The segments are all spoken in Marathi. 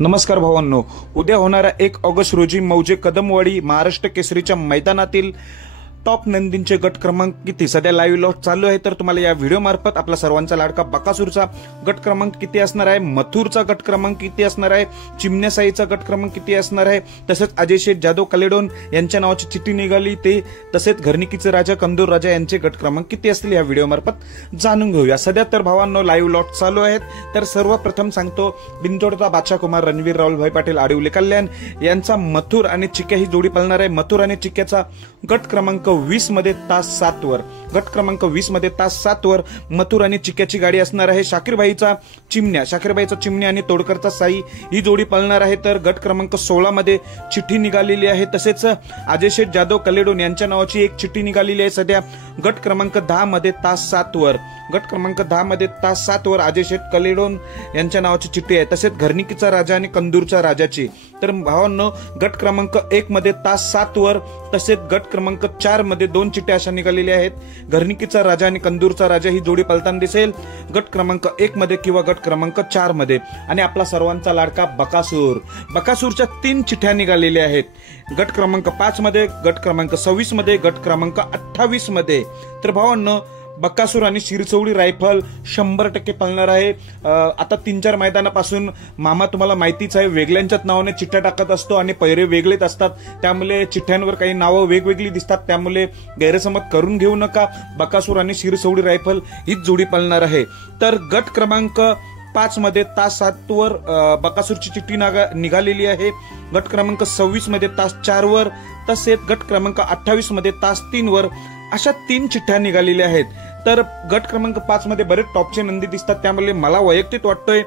नमस्कार भावांनो, उद्या होणाऱ्या 1 ऑगस्ट रोजी मौजे कदमवाडी महाराष्ट्र केसरीच्या मैदानातील टॉप नंदींचे गट क्रमांक किती सध्या लाईव्ह लॉट चालू आहे। तर तुम्हाला या व्हिडिओ मार्फत आपला सर्वांचा लाडका बकासूरचा गट क्रमांक किती असणार आहे, मथुरचा गट क्रमांक किती असणार आहे, चिमण्यासाईचा गट क्रमांक किती असणार आहे, तसेच अजय शेठ जाधव कलेडोन यांच्या नावाची चिठ्ठी निघाली ते, तसेच घरणिकीचे राजा कंदूर राजा यांचे गट क्रमांक किती असतील या व्हिडिओ मार्फत जाणून घेऊया। सध्या तर भावांनो लाईव्ह लॉट चालू आहेत। तर सर्वप्रथम सांगतो, बिंदोडचा बादशाह कुमार रणवीर राहुलभाई पाटील आडिवले कल्याण यांचा मथुर आणि चिक्या ही जोडी पळणार आहे। मथुर आणि चिक्याचा गट क्रमांक 20 मध्ये तास 7 वर, गट क्रमांक 20 मध्ये तास 7 वर मथुर आणि चिक्याची गाडी असणार आहे। शाकीरबाईचा चिमण्या आणि तोडकरचा साई ही जोडी पळणार आहे। तर गट क्रमांक 16 मध्ये चिठ्ठी निघालेली आहे। तसेच अजय शेठ जाधव कलेडोन यांच्या नावाची एक चिठ्ठी निघालेली आहे। सध्या गट क्रमांक 10 मध्ये तास 7 वर, गट क्रमांक 10 मध्ये तास 7 वर अजय शेठ कलेडोन यांच्या नावाची चिठ्ठी आहे। तसेच घरणिकीचा राजा आणि कंदूरच्या राजाची। तर भावांनो गट क्रमांक 1 मध्ये तास 7 वर, तसेच गट क्रमांक 4 मध्ये 2 चिठ्ठ्या अशा निघालेल्या आहेत। घरणिकीचा राजा आणि कंदूरचा राजा ही जोडी पळताना दिसेल गट क्रमांक 1 मध्ये किंवा गट क्रमांक 4 मध्ये। आणि आपला सर्वांचा लाडका बकासूरच्या 3 चिठ्ठ्या निघालेल्या आहेत। गट क्रमांक 5 मध्ये, गट क्रमांक 26 मध्ये, गट क्रमांक 28 मध्ये। तर भावांनो बकासूर आणि शिरसवडी रायफल 100% पळणार आहे। आता 3-4 मैदानापासून मामा तुम्हाला माहितीच आहे, वेगळ्यांच्याच नावाने चिठ्ठ्या टाकत असतो आणि पैरे वेगळेच असतात, त्यामुळे चिठ्ठ्यांवर काही नावं वेगवेगळी दिसतात, त्यामुळे गैरसमज करून घेऊ नका। बकासूर आणि शिरसवडी रायफल हीच जोडी पळणार आहे। तर गट क्रमांक 5 मध्ये तास 7 वर बकासूरची चिठ्ठी निघालेली आहे। गट क्रमांक 26 मध्ये तास 4 वर, तसेच गट क्रमांक 28 मध्ये तास 3 वर अशा 3 चिठ्ठ्या निघालेल्या आहेत। तर गट क्रमांक 5 मध्ये बरेच टॉपचे नंदी दिसतात, त्यामुळे मला वैयक्तिक वाटतोय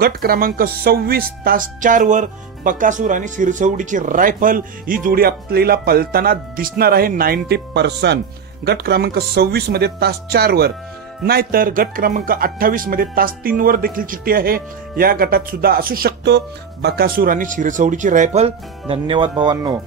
गट क्रमांक 26 तास 4 वर बकासूर आणि शिरसवडीची रायफल ही जोडी आपल्याला पळताना दिसणार आहे 90%। गट क्रमांक 26 मध्ये तास 4 वर, नाहीतर गट क्रमांक 28 मध्ये तास 3 वर देखील चिठ्ठी आहे। या गटात सुद्धा असू शकतो बकासूर आणि शिरसवडीची रायफल। धन्यवाद भावांनो।